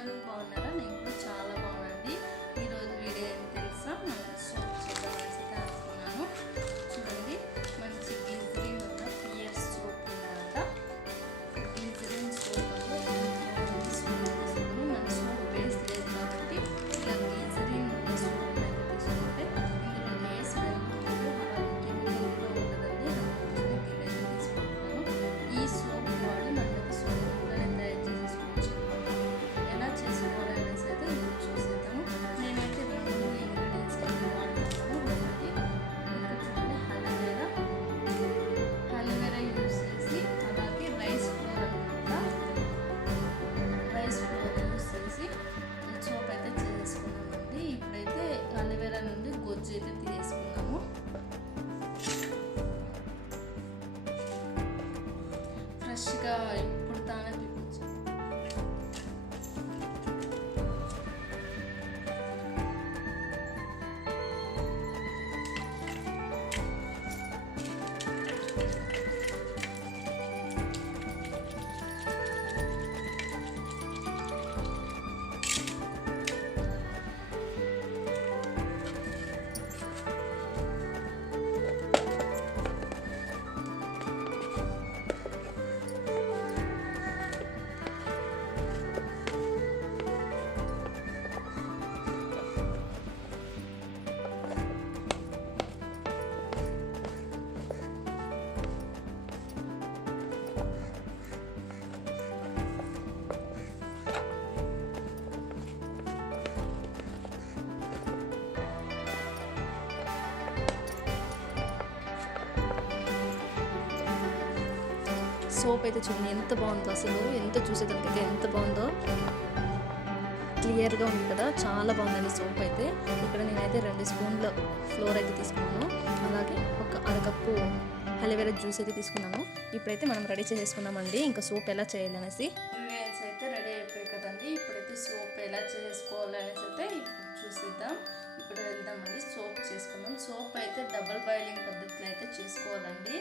అందరూ బాగున్నారా? నేను కూడా చాలా బాగున్నానండి. ఈరోజు వీడియో ఏం తెలుసా, సోప్ చేద్దామనేసి అనుకున్నాను. చూడండి, మంచి గ్లిజరిన్ ఉన్న పియర్ సోప్ ఉందన్నమాట. గ్లిజరిన్ సోప్ అంటే మన సోప్ బేస్ లేదు కాబట్టి ఇలా గ్లిజరిన్ ఉన్న సోప్ అయితే తీసుకుంటే ఇందులో ఏ స్మెల్ ఉండదు, అలాగే కెమికల్ కూడా ఉండదండి. అందుకోసం తీసుకుంటున్నాను. ఈ సోప్ వాడి మనకి సోప్ కూడా తయారు చేసేసుకోవచ్చు. ఎలా చేసుకోవాలి అనేసి అయితే చూసేద్దాము. నేనైతే రెండు ఇంగ్రీడియంట్స్ అయితే వాడుతున్నాను. ఒకటి ఇక్కడ చూడండి, అలోవెరా యూజ్ చేసి, అలాగే రైస్ ఫ్లోర్ అనమాట. రైస్ ఫ్లోర్ యూజ్ చేసి సోప్ అయితే చేసుకున్నామండి. ఇప్పుడైతే అలోవెరా నుండి గొజ్జు అయితే తీసుకున్నాము. ఫ్రెష్గా ఇప్పుడు తానే పిప్పించాము. సోప్ అయితే చూడండి ఎంత బాగుందో, అసలు ఎంత చూసేదానికైతే ఎంత బాగుందో, క్లియర్గా ఉంది కదా, చాలా బాగుందండి సోప్ అయితే. ఇక్కడ నేనైతే 2 స్పూన్ల ఫ్లోర్ అయితే తీసుకున్నాను, అలాగే ఒక అరకప్పు అలోవెరా జ్యూస్ అయితే తీసుకున్నాను. ఇప్పుడైతే మనం రెడీ చేసేసుకున్నామండి. ఇంకా సోప్ ఎలా చేయాలి అనేసి ఇంగ్రీడియంట్స్ అయితే రెడీ అయిపోయాయి కదండి. ఇప్పుడైతే సోప్ ఎలా చేసుకోవాలి అనేసి అయితే ఇప్పుడు చూసేద్దాం. ఇప్పుడు వెళ్దామండి, సోప్ చేసుకుందాం. సోప్ అయితే డబుల్ బాయిలింగ్ పద్ధతిలో అయితే చేసుకోవాలండి.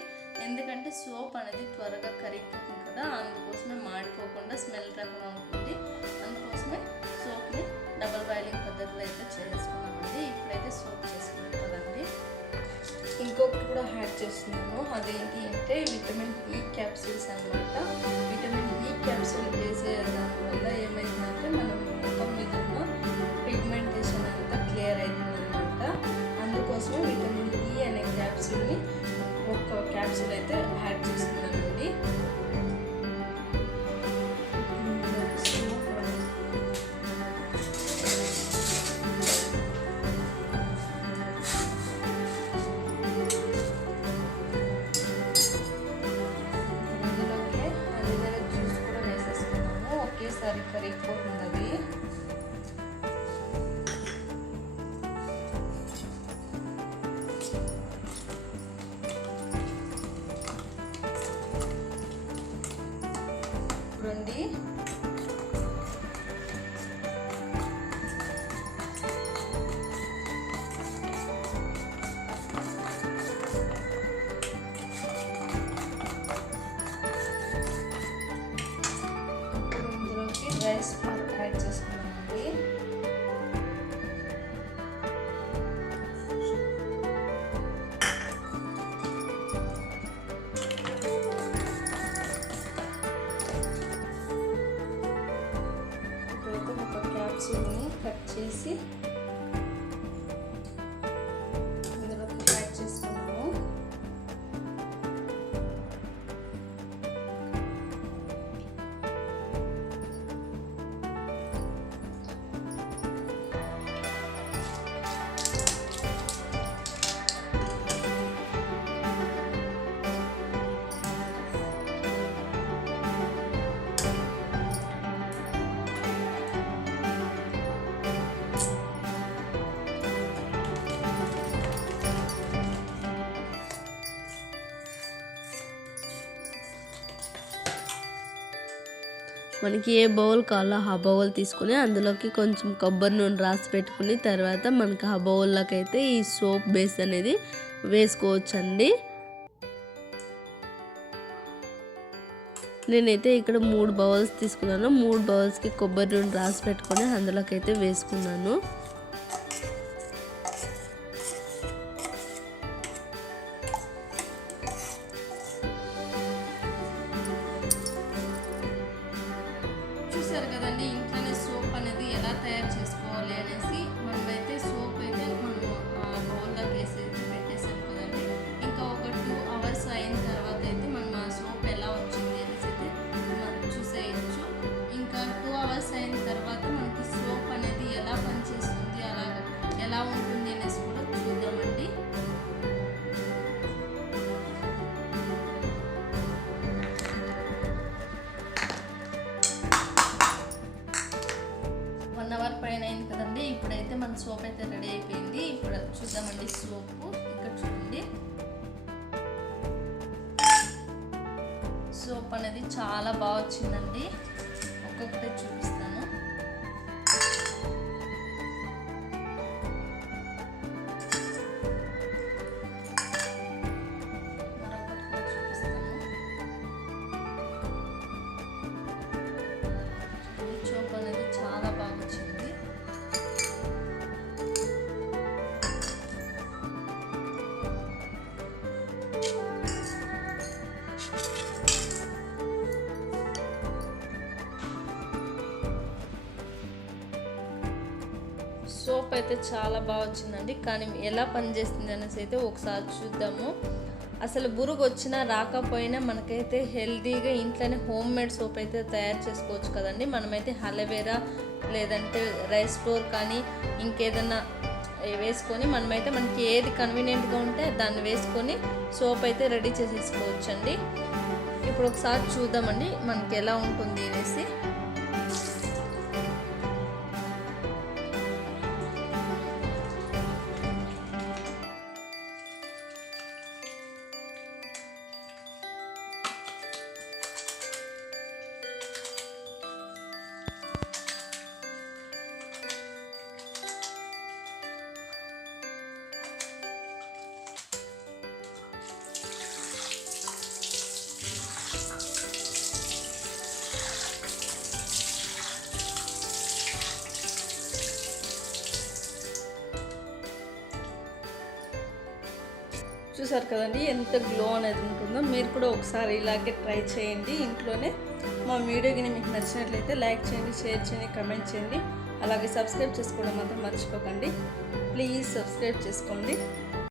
ఎందుకంటే సోప్ అనేది త్వరగా కరిగిపోతుంది కదా, అందుకోసమే మాడిపోకుండా స్మెల్ రాకుండా ఉంటుంది. అందుకోసమే సోప్ని డబుల్ బాయిలింగ్ పద్ధతిలో అయితే చేసుకున్నామండి. ఇప్పుడైతే సోప్ చేసుకున్నాం కదండి. ఇంకొకటి కూడా యాడ్ చేస్తున్నాను. అదేంటి అంటే విటమిన్ ఈ క్యాప్సూల్స్ అనమాట. విటమిన్ ఈ క్యాప్సూల్ వేసే దానివల్ల ఏమైందంటే మనం ముఖం మీద ఉన్న పిగ్మెంటేషన్ అంతా క్లియర్ అవుతుందన్నమాట. అందుకోసమే విటమిన్ ఈ అనే క్యాప్సూల్ని ఒక క్యాప్సూల్ అయితే యాడ్ చేస్తున్నానండి. ఇందులోకి అలోవెరా జ్యూస్ కూడా వేసేసుకున్నాము. ఒకేసారి కరిగిపోతుంది అది. చూడండి, ఇందులోకి రైస్ ఫ్లోర్ యాడ్ చేసుకున్నామండి. ఒక క్యాప్సూల్ని కట్ చేసి ఇందులోకి యాడ్ చేసుకున్నాము. మనకి ఏ బౌల్ కావాలో ఆ బౌల్ తీసుకుని అందులోకి కొంచెం కొబ్బరి నూనె రాసి పెట్టుకుని తర్వాత మనకి ఆ బౌల్లోకి అయితే ఈ సోప్ బేస్ అనేది వేసుకోవచ్చండి. నేనైతే ఇక్కడ 3 బౌల్స్ తీసుకున్నాను. 3 బౌల్స్కి కొబ్బరి నూనె రాసి పెట్టుకొని అందులోకి అయితే వేసుకున్నాను. చూసారు కదండి, ఇంట్లోనే సోప్ అనేది ఎలా తయారు చేసుకోవాలి అనేసి. మనమైతే సోప్ అయితే మనము బౌల్లోకి వేసి పెట్టేసాం కదండి. ఇంకా ఒక 2 hours అయిన తర్వాత అయితే మనం ఆ సోప్ ఎలా వచ్చింది అనేసి అయితే మనం చూసేయచ్చు. ఇంకా 2 hours అయిన తర్వాత మనకి సోప్ అనేది ఎలా పనిచేస్తుంది, అలాగా ఎలా ఉంటుంది అనేసి కూడా చూద్దామండి. పైన అయింది కదండి. ఇప్పుడైతే మన సోప్ అయితే రెడీ అయిపోయింది. ఇప్పుడు చూద్దామండి సోపు. ఇక్కడ చూడండి, సోప్ అనేది చాలా బాగా వచ్చిందండి. ఒక్కొక్కటే చూపిస్తాను. మరొకటి కూడా చూపిస్తాను. సోప్ అనేది చాలా బాగా వచ్చింది. సోప్ అయితే చాలా బాగా వచ్చిందండి. కానీ ఎలా పనిచేస్తుంది అనేసి అయితే ఒకసారి చూద్దాము. అసలు బురుగు వచ్చినా రాకపోయినా మనకైతే హెల్తీగా ఇంట్లోనే హోమ్ మేడ్ సోప్ అయితే తయారు చేసుకోవచ్చు కదండి. మనమైతే అలోవెరా లేదంటే రైస్ ఫ్లోర్ కానీ ఇంకేదన్నా వేసుకొని మనమైతే మనకి ఏది కన్వీనియంట్గా ఉంటే దాన్ని వేసుకొని సోప్ అయితే రెడీ చేసేసుకోవచ్చండి. ఇప్పుడు ఒకసారి చూద్దామండి మనకి ఎలా ఉంటుంది అనేసి. చూసారు కదండి ఎంత గ్లో అనేది ఉంటుందో. మీరు కూడా ఒకసారి ఇలాగే ట్రై చేయండి ఇంట్లోనే. మా వీడియో కానీ మీకు నచ్చినట్లయితే లైక్ చేయండి, షేర్ చేయండి, కమెంట్ చేయండి. అలాగే సబ్స్క్రైబ్ చేసుకోవడం మాత్రం మర్చిపోకండి. ప్లీజ్ సబ్స్క్రైబ్ చేసుకోండి.